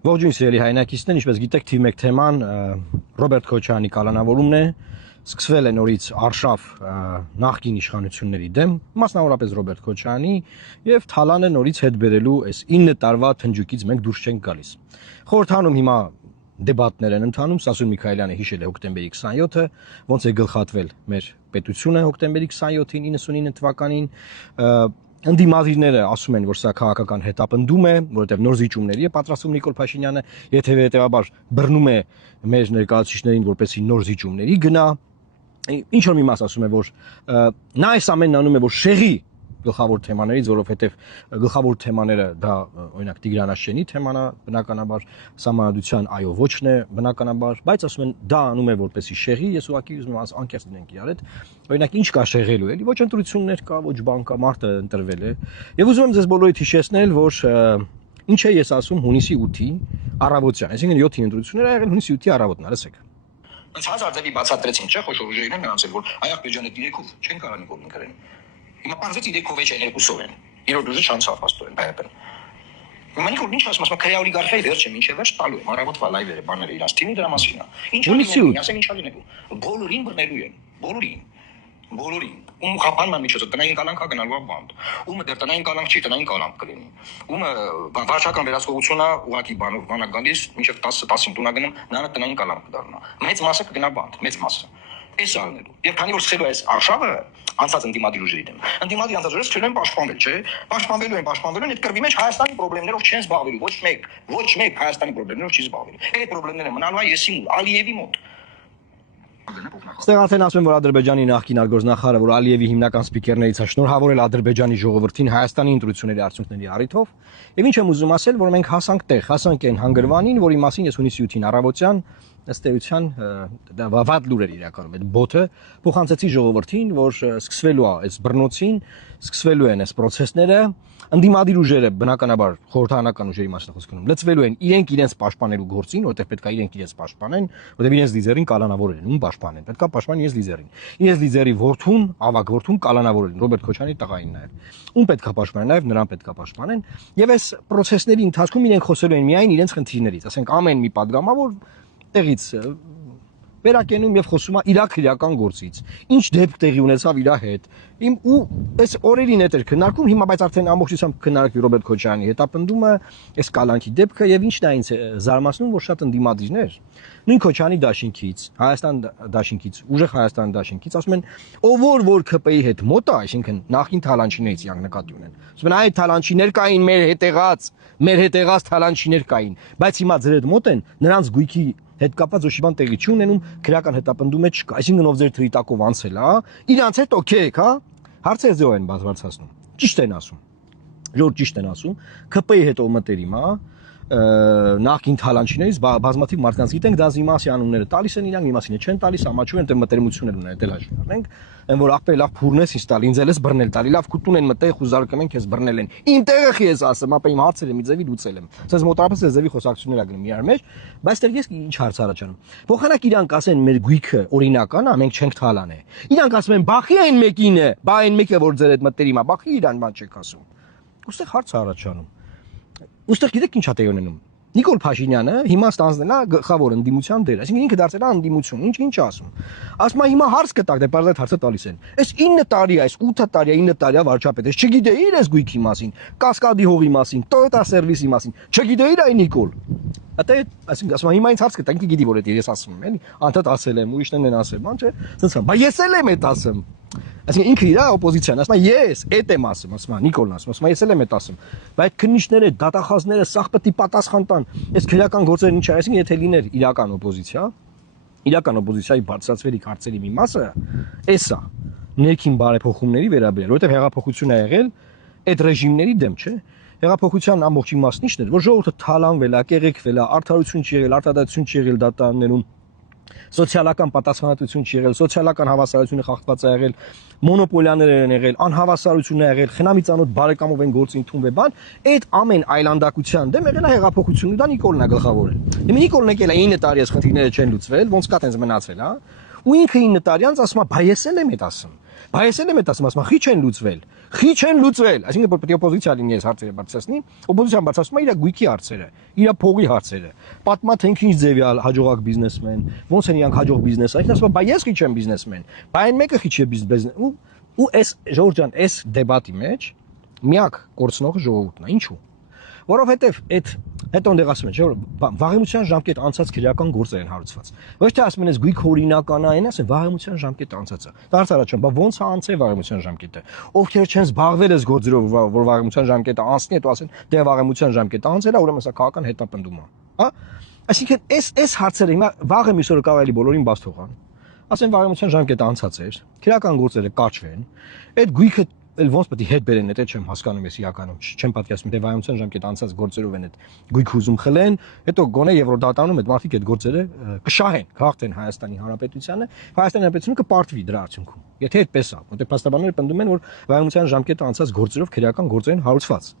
Ողջույն սիրելի հայրենակիցներ, ինչպես գիտեք, թիվ 1 թեման Ռոբերտ Քոչարյանի կալանավորումն է, սկսվել է նորից արշավ նախկին իշխանությունների դեմ, մասնավորապես Ռոբերտ Քոչարյանի, եւ Թալանը նորից հետ բերելու այս 9 տարվա թնջուկից մենք դուրս չենք գալիս։ Խորհրդանում հիմա դեբատներ են ընթանում, Սասուն Միքայելյանը հիշել է հոկտեմբերի 27-ը, ոնց է գլխատվել մեր պետությունը հոկտեմբերի 27-ին 99 թվականին, Ընդդիմադիրները ասում են, որ սա քաղաքական հետապնդում է, որովհետև նոր զիջումների է պատրաստում Նիկոլ Փաշինյանը, եթե հետևաբար բռնում է մեր ներկայացուցիչներին, որպեսզի նոր զիջումների գնա, ինչ որ մի մաս ասում է, որ նա այս ամենն անում է, որ շեղի գլխավոր թեմաներից, որովհետև գլխավոր թեմաները դա օրինակ Տիգրան Աշենի թեման է, բնականաբար Սահմանադրության այո ոչն է, բնականաբար, բայց ասում են դա անում է որպեսի շեղի, ես ուղղակի ուզում եմ անկեղծ լինենք իրար հետ, օրինակ ինչ կա շեղելու էլի, ոչ ընտրություններ կա, ոչ բան կա, մարդը ընտրվել է, եւ ուզում եմ ձեզ բոլորիդ հիշեցնել, որ ինչ է ես ասում հունիսի 8-ի առավոտյան, այսինքն 7-ի ընտրությունները եղել հունիսի 8-ի առավոտն, լսեք։ Ոնց հազարդելի բացատրեցին, չէ՞, խոշոր ուժերին են նրանց որ Ահմեդյանը դիրեքով չեն կարող նիկոլին գրեն։ Հիմա պարզեց իրեքով է չեն երկուսով են։ Իրոք դուժը չանցավ աստորեն բայապեն։ Հիմա նիկոլ ինչ ասում, ասում քայ օլիգարխիայի վերջը մինչև վերջ տալու եմ, առավոտվա լայվերը բաները իրանց թիմի դրա մասին է։ Ինչ ասեն, ասեն ինչ ալինելու։ Բոլորին բռնելու են, բոլորին։ Ում խափանման միջոցով տնային կալանքա գնալու է բանդ։ Ումը դեռ տնային կալանք չի, տնային կալանք կլինի։ Ումը վարչական վերահսկողությունն է ուղղակի բանակ գալիս, մինչև 10-15 տունա գնում, նա տնային կալանք կդառնա։ Մեծ մասը կգնա բանդ, մեծ մասը։ Էս արնելու։ Եվ քանի որ սկսելու է այս արշավը անցած ընդդիմադիր ուժերի դեմ։ Ընդդիմադիր անցած ուժերը սկսելու են պաշտպանվել, չէ՞։ Պաշտպանվելու են, այդ կրվի մեջ Հայաստանի խնդիրներով չեն զբաղվելու, ոչ մեկ Հայաստանի խնդիրներով չի զբաղվելու։ Այդ խնդիրները մնալու է եսի մոտ, Ալիևի մոտ։ Ստեղ արդեն ասում եմ, որ Ադրբեջանի նախկին արտգործնախարարը, որ Ալիևի հիմնական սպիկերներից է շնորհավորել Ադրբեջանի ժողովրդին Հայաստանի ընտրությունների արդյունքների առիթով, եւ ինչ եմ ուզում ասել, որ մենք հասանք այն հանգրվանին, որի մասին ես հունիսի 8-ին առավոտյան ըստ էության վատ լուր էր իրականում այդ բոթը փոխանցեցի ժողովրդին, որ սկսվելու է այս բռնոցին, սկսվելու են այս process-ները, ընդդիմադիր ուժերը բնականաբար խորհրդարանական ուժերի մասին խոսքում լծվելու են իրենց պաշտպանելու գործին, որտեղ պետք է իրենց պաշտպանեն, որտեղ իրենց լիդերին կալանավորել են, ում պաշտպանեն, պետք է պաշտպանեն իրենց լիդերին։ Իրենց լիդերի որդուն, ավագ որդուն կալանավորել են, Ռոբերտ Քոչարյանի տղային նաև։ Ում պետք է պաշտպանեն, նաև նրան պետք է պաշտպանեն, եւ այս process-ների ընթացքում իրենք խոսելու են միայն իրենց խնդիրներից, ասենք ամեն մի падգամավոր տեղից վերակենում եւ խոսում է իրական գործից։ Ինչ դեպք տեղի ունեցավ իր հետ։ Իմ ու այս օրերին հետ էր քննարկում, հիմա բայց արդեն ամբողջությամբ քննարկվի Ռոբերտ Քոչարյանի հետապնդումը, այս կալանքի դեպքը եւ ինչն է ինձ զարմացնում, որ շատ ընդդիմադիրներ նույն Քոչարյանի դաշինքից, Հայաստան դաշինքից, ուժեղ Հայաստան դաշինքից ասում են, ով որ ԿՊ-ի հետ մոտ է, այսինքն նախին թալանչիներից իրանք նկատի ունեն։ Ասում են այդ թալանչիներ կային մեր հետեղած թալանչիներ կային, բայց հիմա ձեր հետ մոտ են, նրանց գույքի հետ կապված ոչ մի բան տեղի չի ունենում, քրական հետապնդում է չկա։ Այսինքն ով ձեր թրիտակով անցել է, իրանց հետ օքեյ եք, հա։ Հարցերը ձեւ են բացվածացնում։ Ճիշտ են ասում։ Ժողովուրդ ճիշտ են ասում, ԿՊ-ի հետ ով մտերիմ է, նախին թալանչիներից բազմաթիվ մարդկանց գիտենք, դա զիմասի անունները տալիս են իրանք, իմասինը չեն տալիս, ամաչում են, դե մտերմություններ ունեն, դել հաշվի առնենք, այն որ ապե լավ փուրնես ինձ տալ, ինձ էլես բռնել տալի, լավ քուտուն են մտեղ ու զարկում են քեզ բռնել են։ Իմ տեղը խի ես ասեմ, ապա իմ հարցերը մի ձևի լուծել եմ։ Սենց մոտավորապես այս ձևի խոսակցություններ ա գնում իրար մեջ, բայց դեռ ես ինչ հարց առաջանում։ Փոխանակ իրանք ասեն մեր գույքը օրինական է, մենք չենք թալան է։ Իրանք ասում են բախի այն մեկին է, բա այն մեկը որ ձեր հետ մտերիմ է, բախի իրան բան չեք ասում։ Ուստեղ հարց է առաջանում։ Ուստեղ գիտեք ինչ է տեղի ունենում։ Նիկոլ Փաշինյանը հիմա ստանձնել է գլխավոր ընդդիմության դեր, այսինքն ինքը դարձել է ընդդիմություն, ինչ ասում։ Ասում է հիմա հարց կտակ, դե բարձր հարցը տալիս են։ Այս 9 տարի է, այս 8 տարի է, 9 տարի է վարչապետ, ես չգիտեի այս գույքի մասին, Կասկադի հողի մասին, Toyota Service-ի մասին, չգիտեի այ Նիկոլ։ Ատե, այսինքն ասում է հիմա ինձ հարց կտակ, ինքը գիտի որ դա ես ասում եմ, էլի, անդադ ասել եմ, ուրիշներն են ասել, բան չէ, ցած բա ես էլ եմ այդ ասում։ Այսինքն ինքը իր օպոզիցիան, ասում է ես էդ եմ ասում, ասում է Նիկոլն ասում է ես էլ եմ այդ ասում։ Բայց քննիչները, դատախազները սաղ պետք է պատասխան տան։ Այս քրեական գործերն ինչ է, այսինքն եթե լիներ իրական օպոզիցիայի բարձրացվելիք հարցերի մի մասը, էսա ներքին բարեփոխումների վերաբերյալ, որովհետև հեղափոխություն է եղել այդ ռեժիմների դեմ, չէ։ Հեղափոխության ամբողջ իմաստն ինչն էր, որ ժողովուրդը թալանվել է, կեղեքվել է, արդարություն չի եղել, արտադատություն չի եղել դատարաններում, սոցիալական պատասխանատվություն չի եղել, սոցիալական հավասարությունը խախտված է եղել, մոնոպոլիաներ են եղել, անհավասարություն է եղել, խնամիցանոտ բարեկամով են գործ ընդունվել, բան, այդ ամեն այլանդակության դեմ եղել է հեղափոխությունը, դա Նիկոլն է գլխավորել։ Հիմա Նիկոլն եկել է 9 տարի այս խնդիրները չեն լուծվել, ոնց կա տենց մնացել, հա։ Ու ինքը 9 տարի անց ասում է, բա ես էլ եմ այդ ասում։ Բայց ես էլ եմ այդ ասում, խի չեն լուծվել։ Խի չեն լուծվել, այսինքն պետք է օպոզիցիա լինի այս հարցերը բարձրացնի, օպոզիցիան բարձրացնում է իր գույքի հարցերը, իր փողի հարցերը։ Պատմա թե ինքը ինչ ձևի հաջողակ բիզնեսմեն, ոնց են իրանք հաջող բիզնես, այսինքն ասում բա ես խի չեմ բիզնեսմեն, բա այն մեկը խի չի բիզնես ու այս Ժորժ ջան, այս դեբատի մեջ միակ կորցնողը ժողովուրդն է, ինչու՞։ Որովհետև այդ հետո ընդեղ ասում են, չէ՞ որ վաղեմության ժամկետ անցած քրեական գործեր են հարուցված։ Ոչ թե ասում են այս գույք օրինական է, այն ասեն վաղեմության ժամկետը անցած է։ Դարձ առաջ, բա ոնց է անցել վաղեմության ժամկետը։ Ովքեր չեն զբաղվել այս գործերով, որ վաղեմության ժամկետը անցնի, հետո ասեն դե վաղեմության ժամկետը անցել է, ուրեմն սա քաղաքական հետապնդում է, հա։ Այսինքն այս հարցերը հիմա վաղը մյուս օրը կարելի բոլորին բաց թողան։ Ասեն վաղեմության ժամկետը անցած էր, քրեական գործերը կաչվեն, այդ գույքը էլ ոնց պետք է հետ բերեն, դա չեմ հասկանում ես իրականում, չեմ պատկերացնում, թե վայամության ժամկետ անցած գործերով են այդ գույք ուզում խլեն, հետո գոնե Եվրոդատանում այդ մարդիկ այդ գործերը կշահեն, քաղաքեն Հայաստանի Հանրապետությանը, Հայաստանի Հանրապետությունը կպարտվի դրա արդյունքում։ Եթե այդպես է, որտեղ փաստաբանները պնդում են, որ վայամության ժամկետը անցած գործերով քրեական գործեր են հարուցված։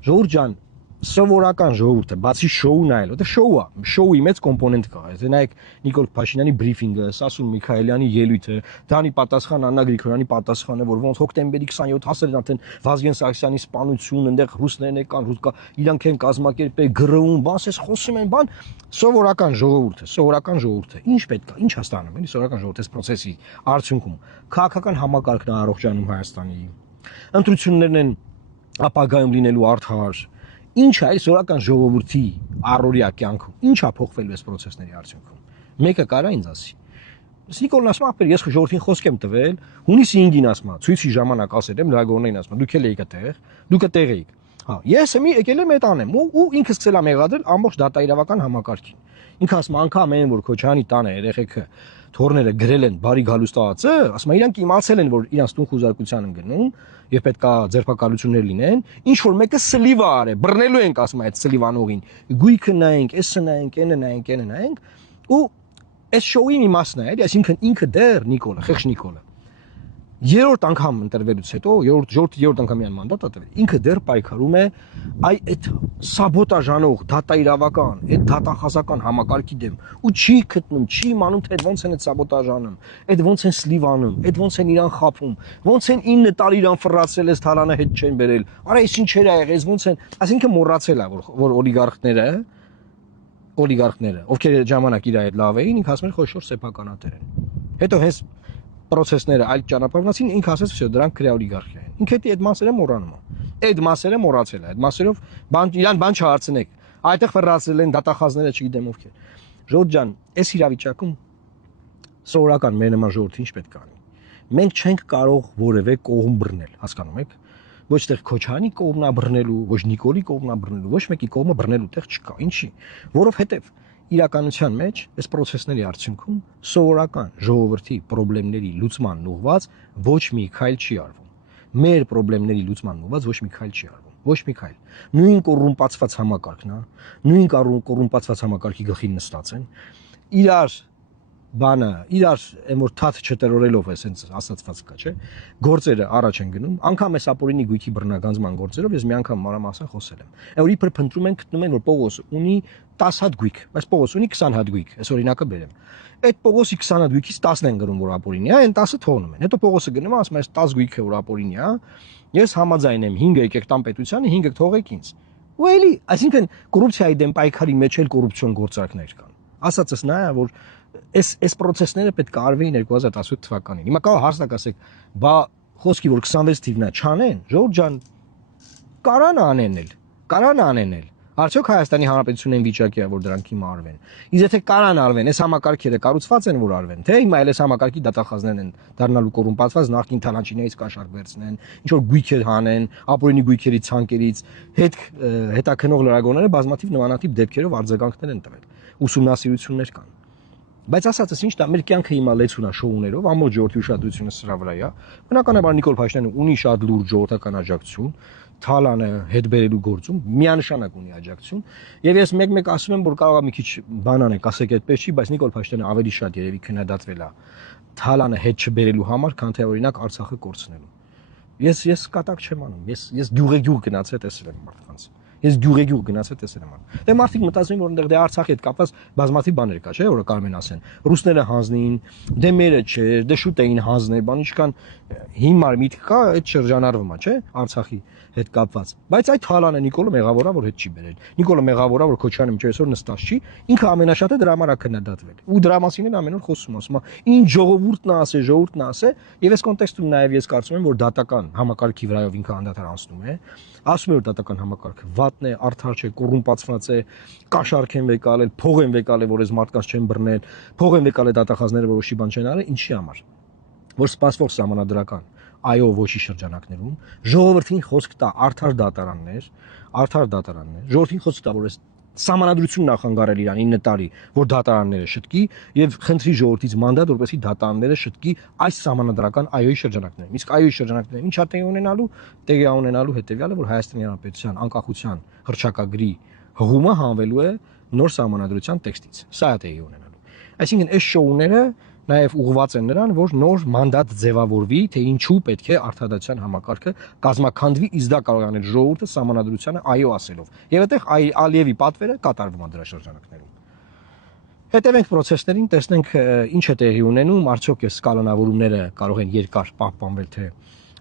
Ժողովուրդ ջան, սովորական ժողովուրդը, բացի շոու նայել, դա շոու է, շոուի մեծ կոմպոնենտ կա։ Եթե նայեք Նիկոլ Փաշինյանի բրիֆինգը, Սասուն Միքայելյանի ելույթը, Դանի պատասխան, Աննա Գրիգորյանի պատասխանը, որ ոնց հոկտեմբերի 27 հասել են արդեն Վազգեն Սարգսյանի սպանություն, այնտեղ ռուսներն եկան, իրանք են կազմակերպել գրոհում, բաս էս խոսում են, բան, սովորական ժողովուրդը, ինչ պետք է, ինչ հաստանում, էլի սովորական ժողովուրդ այս process-ի արդյունքում քաղաքական համակարգն է առողջանում Հայաստանի։ Ընտրություններն են ապագայում լինելու արդար։ Ինչ է այս սովորական ժողովրդի առօրյա կյանքում, ինչ է փոխվելու այս process-ների արդյունքում։ Մեկը կարա ինձ ասի։ Նիկոլն ասում է, ես ժողովրդին խոսք եմ տվել, հունիսի 5-ին ասում, ցույցի ժամանակ ասել եմ, լրագրողներին ասում, դուք էլ եք այդտեղ, դուք այդտեղ եք։ Հա, ես եկել եմ այդ անեմ ու ինքը սկսել է մեղադրել ամբողջ դատաիրավական համակարգին։ Ինքը ասում անգամ այն որ Քոչյանի տանը երեխեքը թորները գրել են բարի գալուստացը, ասում իրանք իմացել են որ իրանք տուն խուզարկության են գնում եւ պետքա ձերբակալություններ լինեն, ինչ որ մեկը սլիվ է արել, բռնելու ենք ասում այդ սլիվանողին։ Գույքը նայենք, էսը նայենք, այնը նայենք, այնը նայենք ու այս շոուի մի մասն է, այսինքն ինքը դեռ Նիկոլը, խեղճ Նիկոլը երրորդ անգամ ընտրվելուց հետո, երրորդ անգամյան մանդատ ատվել, ինքը դեռ պայքարում է այդ սաբոտաժանող, դատաիրավական, այդ դատախազական համակարգի դեմ ու չի գտնում, չի իմանում թե ոնց են այդ սաբոտաժանում, այդ ոնց են սլիվանում, այդ ոնց են իրան խափում, ոնց են 9 տարի իրան ֆռացրել, այս Թալանը հետ չեն բերել, արա այս ինչեր ա եղել, ոնց են, այսինքն մոռացել է որ օլիգարխները, ովքեր այդ ժամանակ իր այդ լավ էին, ինքը ասում էր խոշոր սեփականատեր են։ Հետո հենց process-ները այլ ճանապարհնացին, ինքը ասեց, всё, դրանք քրեա օլիգարխիա են։ Ինքը այդ մասերը մոռանում է։ Այդ մասերը մոռացել է, այդ մասերով իրան բան չհարցնեք։ Այդտեղ ֆռացել են դատախազները, չգիտեմ ովքեր։ Ժորժ ջան, այս իրավիճակում սովորական մեր նման ժողովուրդը ինչ պետք է անի։ Մենք չենք կարող որևէ կողմ բռնել, հասկանում եք։ Ոչ թե Քոչյանի կողմնա բռնելու, ոչ Նիկոլի կողմնա բռնելու, ոչ մեկի կողմը բռնելու տեղ չկա։ Ինչի՞։ Որովհետև իրականության մեջ այս process-ների արդյունքում սովորական ժողովրդի խնդիրների լուծման ուղղված ոչ մի քայլ չի արվում։ Մեր խնդիրների լուծման ուղղված ոչ մի քայլ չի արվում։ Ոչ մի քայլ։ Նույն կոռումպացված համակարգն է, նույն կոռումպացված համակարգի գլխին նստած են։ Իրար բանը, իրար այն որ թաթ չտերորելով է ասենց ասացված կա, չէ՞։ Գործերը առաջ են գնում, անգամ այս ապօրինի գույքի բռնագանձման գործերով ես մի անգամ մանրամասն խոսել եմ։ Այն որ իբր փնտրում են, գտնում են որ Պողոս ունի 10 հատ գույք, բայց Պողոս ունի 20 հատ գույք, այս օրինակը բերեմ։ Այդ Պողոսի 20 հատ գույքից 10-ն են գրում որ ապօրինի է, այն 10-ը թողնում են։ Հետո Պողոսը գնում է ասում է 10 գույքը որ ապօրինի է, ես համաձայն եմ 5-ը եկեք տան պետությանը, 5-ը թողեք ինձ։ Ու էլի, այսինքն կոռուպցիայի դեմ պայքարի մեջ էլ կոռուպցիոն գործարքներ կան։ Ասածս նա է որ այս process-ները պետք է արվեին 2018 թվականին։ Հիմա կարող հարցնակ ասեք, բա խոսքի որ 26 թիվն է չանեն, Ժորժ ջան, կարան անեն։ Արդյոք Հայաստանի Հանրապետությունն այն վիճակի է որ դրանք հիմա արվեն։ Իսկ եթե կարան արվեն, այս համակարգերը կառուցված են որ արվեն, թե հիմա էլ այս համակարգի դատախազներն են դառնալու կոռումպացված նախկին թալանչիներից կաշառք վերցնեն, ինչ որ գույքեր հանեն, ապօրինի գույքերի ցանկերից հետաքնող լրագրողները բազմաթիվ նմանատիպ դեպքերով արձագանքներ են տվել, ուսումնասիրություններ կան։ Բայց ասածս ինչ դա մեր կյանքը հիմա լեցուն է շոուներով, ամբողջ ժողովրդի ուշադրությունը սրա վրա է։ Բնականաբար Նիկոլ Փաշինյանը ունի շատ լուրջ ժողովրդական աջակցություն, Թալանը հետ բերելու գործում միանշանակ ունի աջակցություն, եւ ես մեկ-մեկ ասում եմ, որ կարող է մի քիչ բան անեք, ասեք այդպես չի, բայց Նիկոլ Փաշինյանը ավելի շատ երևի քննադատվել է Թալանը հետ չբերելու համար, քան թե օրինակ Արցախը կորցնելու։ Ես կատակ չեմ անում, ես գյուղեգյուղ գնացել տեսել եմ մարդկանց։ Ես գյուղ գնացա տեսել եմ։ Դե մարդիկ մտածում են, որ այնտեղ դե Արցախի հետ կապված բազմաթիվ բաներ կա, չէ՞, որը կարող են ասեն։ Ռուսները հանձնին, դե մերը չէ, դե շուտ էին հանձնել, բան ինչքան հիմար միտք կա այդ շրջանառվում է, չէ՞, Արցախի հետ կապված։ Բայց այդ հալանը Նիկոլը մեղավորա, որ հետ չի բերել։ Նիկոլը մեղավորա, որ Քոչյանը մինչև այսօր նստած չի, ինքը ամենաշատը դրա համար է քննադատվել։ Ու դրա մասին էլ ամեն օր խոսում ասում է, ինչ ժողովուրդն ասե, եւ այս կոնտեքստում նաեւ ես կարծում եմ, որ դատական համակարգի վրայով ինքը անդադար անցնում է, ասում է որ դատական համակարգը վատն է, արդար չէ, կոռումպացված է, կաշառք են վեկալել, փող են վեկալել, որ այս մարդկանց չեն բռնել, փող են վեկալել դատախազները, որոշի բան չեն արել, ինչի համար։ Որ սպասվող սահմանադրական այո ոչի շրջանակներում ժողովրդին խոսք տա արդար դատարաններ, ժողովրդին խոսք տա, որ այս Սահմանադրություն նախանգարել իրան 9 տարի, որ դատարանները շտկի եւ խնդրի ժողովրդից մանդատ, որպեսզի դատարանները շտկի այս սահմանադրական այոյի շրջանակներում։ Իսկ այոյի շրջանակներում ինչա տեղի ունենալու հետեւյալը, որ Հայաստանի Հանրապետության անկախության հռչակագրի հղումը հանվելու է նոր սահմանադրության տեքստից։ Սա է տեղի ունենալու։ Այսինքն այս շոուները նաև ուղղված են նրան, որ նոր մանդատ ձևավորվի, թե ինչու պետք է արդարադատության համակարգը կազմաքանդվի, իսկ դա կարող է անել ժողովուրդը սահմանադրությանը այո ասելով։ Եվ այդտեղ Ալիևի պատվերը կատարվում է դրա շրջանակներում։ Հետևենք process-ներին, տեսնենք ինչ է տեղի ունենում, արդյոք այս կանոնավորումները կարող են երկար պահպանվել, թե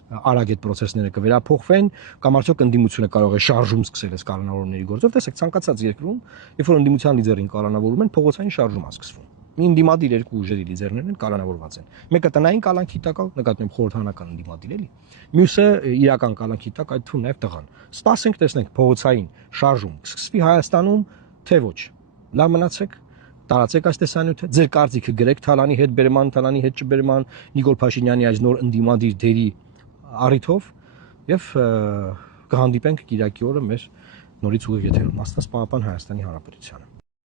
արագ այդ process-ները կվերափոխվեն, կամ արդյոք ընդդիմությունը կարող է շարժում սկսել այս կանոնավորումների գործով։ Տեսեք, ցանկացած երկրում, երբ որ ընդդիմության լիդերին կանոնավորում են, փողոցային շարժում է սկսվում։ Ինդիմադիր երկու ուժերի լիդերներն են կանոնավորված են։ Մեկը տնային կալանքի տակ է, նկատում խորհրդանական ինդիմադիր էլի։ Մյուսը իրական կալանքի տակ, այդ թվում նաև տղան։ Սպասենք, տեսնենք փողոցային շարժում կսկսվի Հայաստանում, թե ոչ։ Լավ մնացեք, տարածեք այս տեսանյութը, ձեր կարծիքը գրեք Թալանի հետ բերման, Թալանի հետ չբերման, Նիկոլ Փաշինյանի այս նոր ինդիմադիր դերի առիթով եւ կհանդիպենք Կիրակի օրը մեր նորից ուղիղ եթերում։ Աստված պահապան Հայաստանի Հանրապետությանը։